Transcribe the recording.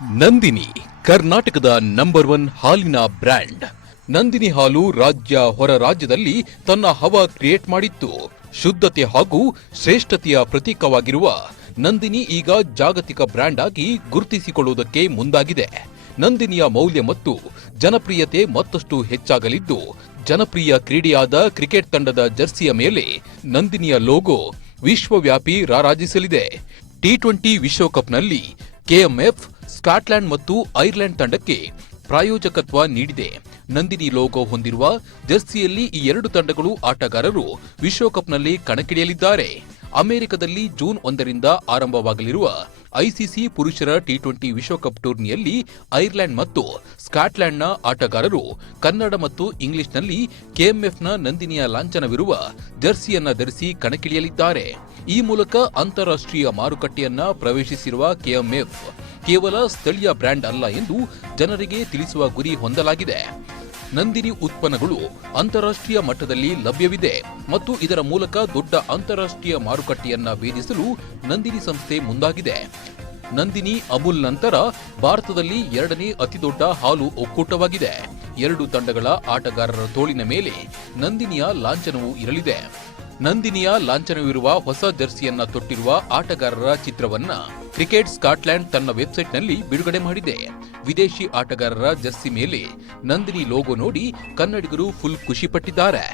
ನಂದಿನಿ ಕರ್ನಾಟಕದ ನಂಬರ್ 1 ಹಾಲಿನ ಬ್ರ್ಯಾಂಡ್. ನಂದಿನಿ ಹಾಲು ರಾಜ್ಯ ಹೊರ ರಾಜ್ಯದಲ್ಲಿ ತನ್ನ ಹವಾ ಕ್ರಿಯೇಟ್ ಮಾಡಿತ್ತು. ಶುದ್ಧತೆ ಹಾಗೂ ಶ್ರೇಷ್ಠತೆಯ ಪ್ರತೀಕವಾಗಿರುವ ನಂದಿನಿ ಈಗ ಜಾಗತಿಕ ಬ್ರ್ಯಾಂಡ್ ಆಗಿ ಗುರುತಿಸಿಕೊಳ್ಳುವುದಕ್ಕೆ ಮುಂದಾಗಿದೆ. ನಂದಿನಿಯ ಮೌಲ್ಯ ಮತ್ತು ಜನಪ್ರಿಯತೆ ಮತ್ತಷ್ಟು ಹೆಚ್ಚಾಗಲಿದ್ದು, ಜನಪ್ರಿಯ ಕ್ರೀಡೆಯಾದ ಕ್ರಿಕೆಟ್ ತಂಡದ ಜರ್ಸಿಯ ಮೇಲೆ ನಂದಿನಿಯ ಲೋಗೋ ವಿಶ್ವವ್ಯಾಪಿ ರಾರಾಜಿಸಲಿದೆ. ಟಿ20 ವಿಶ್ವಕಪ್ನಲ್ಲಿ ಕೆಎಂಎಫ್ ಸ್ಕಾಟ್ಲೆಂಡ್ ಮತ್ತು ಐರ್ಲೆಂಡ್ ತಂಡಕ್ಕೆ ಪ್ರಾಯೋಜಕತ್ವ ನೀಡಿದೆ. ನಂದಿನಿ ಲೋಗೋ ಹೊಂದಿರುವ ಜರ್ಸಿಯಲ್ಲಿ ಈ ಎರಡು ತಂಡಗಳು ಆಟಗಾರರು ವಿಶ್ವಕಪ್ನಲ್ಲಿ ಕಣಕ್ಕಿಳಿಯಲಿದ್ದಾರೆ. ಅಮೆರಿಕದಲ್ಲಿ ಜೂನ್ 1ರಿಂದ ಆರಂಭವಾಗಲಿರುವ ಐಸಿಸಿ ಪುರುಷರ ಟಿ20 ವಿಶ್ವಕಪ್ ಟೂರ್ನಿಯಲ್ಲಿ ಐರ್ಲೆಂಡ್ ಮತ್ತು ಸ್ಕಾಟ್ಲೆಂಡ್ನ ಆಟಗಾರರು ಕನ್ನಡ ಮತ್ತು ಇಂಗ್ಲಿಷ್ನಲ್ಲಿ ಕೆಎಂಎಫ್ನ ನಂದಿನಿಯ ಲಾಂಛನವಿರುವ ಜರ್ಸಿಯನ್ನ ಧರಿಸಿ ಕಣಕ್ಕಿಳಿಯಲಿದ್ದಾರೆ. ಈ ಮೂಲಕ ಅಂತಾರಾಷ್ಟ್ರೀಯ ಮಾರುಕಟ್ಟೆಯನ್ನ ಪ್ರವೇಶಿಸಿರುವ ಕೆಎಂಎಫ್ ಕೇವಲ ಸ್ಥಳೀಯ ಬ್ರ್ಯಾಂಡ್ ಅಲ್ಲ ಎಂದು ಜನರಿಗೆ ತಿಳಿಸುವ ಗುರಿ ಹೊಂದಲಾಗಿದೆ. ನಂದಿನಿ ಉತ್ಪನ್ನಗಳು ಅಂತಾರಾಷ್ಟ್ರೀಯ ಮಟ್ಟದಲ್ಲಿ ಲಭ್ಯವಿದೆ ಮತ್ತು ಇದರ ಮೂಲಕ ದೊಡ್ಡ ಅಂತಾರಾಷ್ಟ್ರೀಯ ಮಾರುಕಟ್ಟೆಯನ್ನ ಭೇದಿಸಲು ನಂದಿನಿ ಸಂಸ್ಥೆ ಮುಂದಾಗಿದೆ. ನಂದಿನಿ ಅಮೂಲ್ ನಂತರ ಭಾರತದಲ್ಲಿ 2ನೇ ಅತಿದೊಡ್ಡ ಹಾಲು ಒಕ್ಕೂಟವಾಗಿದೆ. ಎರಡು ತಂಡಗಳ ಆಟಗಾರರ ತೋಳಿನ ಮೇಲೆ ನಂದಿನಿಯ ಲಾಂಛನವೂ ಇರಲಿದೆ. ನಂದಿನಿಯ ಲಾಂಛನವಿರುವ ಹೊಸ ಜರ್ಸಿಯನ್ನ ತೊಟ್ಟಿರುವ ಆಟಗಾರರ ಚಿತ್ರವನ್ನ ಕ್ರಿಕೆಟ್ ಸ್ಕಾಟ್ಲೆಂಡ್ ತನ್ನ ವೆಬ್ಸೈಟ್ನಲ್ಲಿ ಬಿಡುಗಡೆ ಮಾಡಿದೆ. ವಿದೇಶಿ ಆಟಗಾರರ ಜರ್ಸಿ ಮೇಲೆ ನಂದಿನಿ ಲೋಗೋ ನೋಡಿ ಕನ್ನಡಿಗರು ಫುಲ್ ಖುಷಿಪಟ್ಟಿದ್ದಾರೆ.